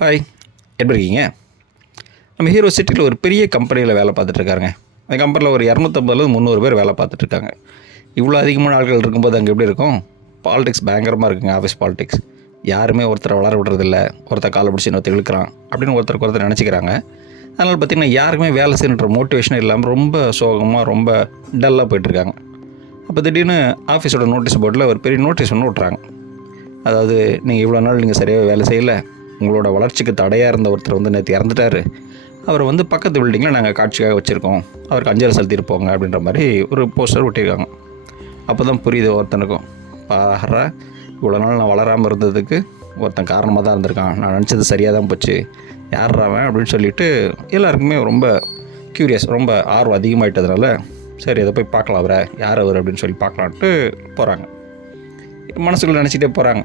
Hi எப்படி இருக்கீங்க? நம்ம ஹீரோ சிட்டியில் ஒரு பெரிய கம்பெனியில் வேலை பார்த்துட்ருக்காருங்க அந்த கம்பெனியில் ஒரு இரநூத்தம்பதுலேருந்து முந்நூறு பேர் வேலை பார்த்துட்ருக்காங்க இவ்வளோ அதிகமான ஆட்கள் இருக்கும்போது அங்கே எப்படி இருக்கும்? பாலிடிக்ஸ் பயங்கரமாக இருக்குங்க ஆஃபீஸ் பாலிடிக்ஸ் யாருமே ஒருத்தரை வளர விடுறதில்ல. ஒருத்தர் காலை பிடிச்சி இன்னொருத்தர் இழுக்கிறான் அப்படின்னு ஒருத்தருக்கு ஒருத்தர் நினச்சிக்கிறாங்க. அதனால் பார்த்திங்கன்னா யாருக்குமே வேலை செய்யணுன்ற மோட்டிவேஷன் இல்லாமல் ரொம்ப சோகமாக ரொம்ப டல்லாக போயிட்டுருக்காங்க அப்போ திடீர்னு ஆஃபீஸோட நோட்டீஸ் போர்டில் ஒரு பெரிய நோட்டீஸ் ஒன்று விட்றாங்க அதாவது நீங்கள் இவ்வளோ நாள் நீங்கள் சரியாக வேலை செய்யலை. உங்களோட வளர்ச்சிக்கு தடையாக இருந்த ஒருத்தர் வந்து நேற்று இறந்துட்டார். அவரை வந்து பக்கத்து பில்டிங்கில் நாங்கள் காட்சிக்காக வச்சுருக்கோம். அவருக்கு அஞ்சலி செலுத்திட்டு போங்க அப்படின்ற மாதிரி ஒரு போஸ்டர் ஒட்டியிருக்காங்க. அப்போ தான் புரியுது ஒருத்தனுக்கும். பாரா இவ்வளோ நாள் நான் வளராமல் இருந்ததுக்கு ஒருத்தன் காரணமாக தான் இருந்திருக்கான். நான் நினச்சது சரியாக தான் போச்சு யார் அப்படின்னு சொல்லிட்டு எல்லாருக்குமே ரொம்ப க்யூரியஸ் ரொம்ப ஆர்வம் அதிகமாகிட்டதுனால சரி இதை போய் பார்க்கலாம் அவரை. யார் அவர் அப்படின்னு சொல்லி பார்க்கலான்ட்டு போகிறாங்க மனசுக்குள்ளே நினச்சிட்டே போகிறாங்க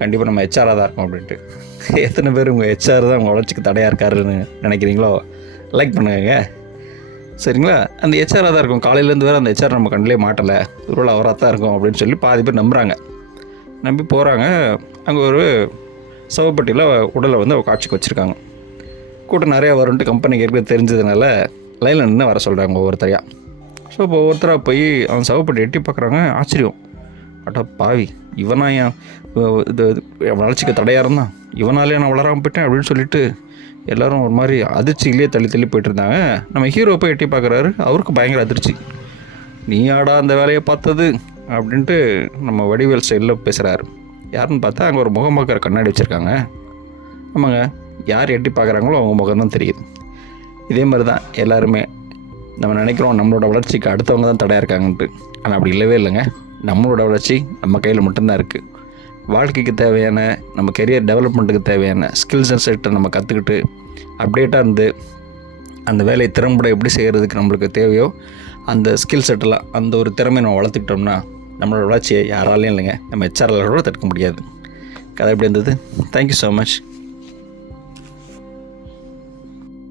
கண்டிப்பாக நம்ம ஹெச்ஆராக தான் இருக்கோம் அப்படின்ட்டு. எத்தனை பேர் உங்கள் ஹெச்ஆர் தான் உங்கள் வளர்ச்சிக்கு தடையாக இருக்காருன்னு நினைக்கிறீங்களோ? லைக் பண்ணுங்க. சரிங்களா? அந்த ஹெச்ஆராக தான் இருக்கும். காலையிலேருந்து வேறு அந்த ஹெச்ஆர் நம்ம கண்ணிலே மாட்டலை. ஒரு அவராக தான் இருக்கும் அப்படின்னு சொல்லி பாதி பேர் நம்புகிறாங்க நம்பி போகிறாங்க அங்கே ஒரு சவப்பட்டியில் உடலை வந்து காட்சிக்கு வச்சுருக்காங்க. கூட்டம் நிறையா வரும்ன்ட்டு கம்பெனிக்கு ஏற்கனவே தெரிஞ்சதுனால லைனில் நின்று வர சொல்கிறாங்க ஒவ்வொருத்தரையாக ஸோ இப்போ ஒவ்வொருத்தராக போய் அவன் சவப்பட்டி எட்டி பார்க்குறாங்க. ஆச்சரியம். அடா பாவி இவனா என் இது வளர்ச்சிக்கு தடையாக இருந்தான் இவனாலே நான் வளராமல் போயிட்டேன் அப்படின்னு சொல்லிட்டு எல்லாரும் ஒரு மாதிரி அதிர்ச்சியிலே தள்ளி தள்ளி போயிட்டுருந்தாங்க. நம்ம ஹீரோ போய் எட்டி பார்க்குறாரு அவருக்கு பயங்கர அதிர்ச்சி. நீ ஆடா அந்த வேலையை பார்த்தது? அப்படின்ட்டு நம்ம வடிவேல் ஸ்டைலில் பேசுகிறாரு யாருன்னு பார்த்தா அங்கே ஒரு முகம் பார்க்குற கண்ணாடி வச்சுருக்காங்க. ஆமாங்க யார் எட்டி பார்க்குறாங்களோ அவங்க முகம்தான் தெரியுது. இதே மாதிரி தான் எல்லாருமே. நம்ம நினைக்கிறோம் நம்மளோட வளர்ச்சிக்கு அடுத்தவங்க தான் தடையாக இருக்காங்கன்ட்டு. ஆனால் அப்படி இல்லவே இல்லைங்க. நம்மளோட வளர்ச்சி நம்ம கையில் மட்டும்தான் இருக்குது வாழ்க்கைக்கு தேவையான நம்ம கெரியர் டெவலப்மெண்ட்டுக்கு தேவையான ஸ்கில்ஸ் அண்ட் செட்டை நம்ம கற்றுக்கிட்டு அப்டேட்டாக இருந்து அந்த வேலையை திறம்பட எப்படி செய்கிறதுக்கு நம்மளுக்கு தேவையோ அந்த ஸ்கில் செட்டெல்லாம் அந்த ஒரு திறமையை நம்ம வளர்த்துக்கிட்டோம்னா நம்மளோட வளர்ச்சியை யாராலையும் இல்லைங்க நம்ம ஹெச்ஆர்ஆரோட தடுக்க முடியாது. கதை எப்படி இருந்தது? Thank you so much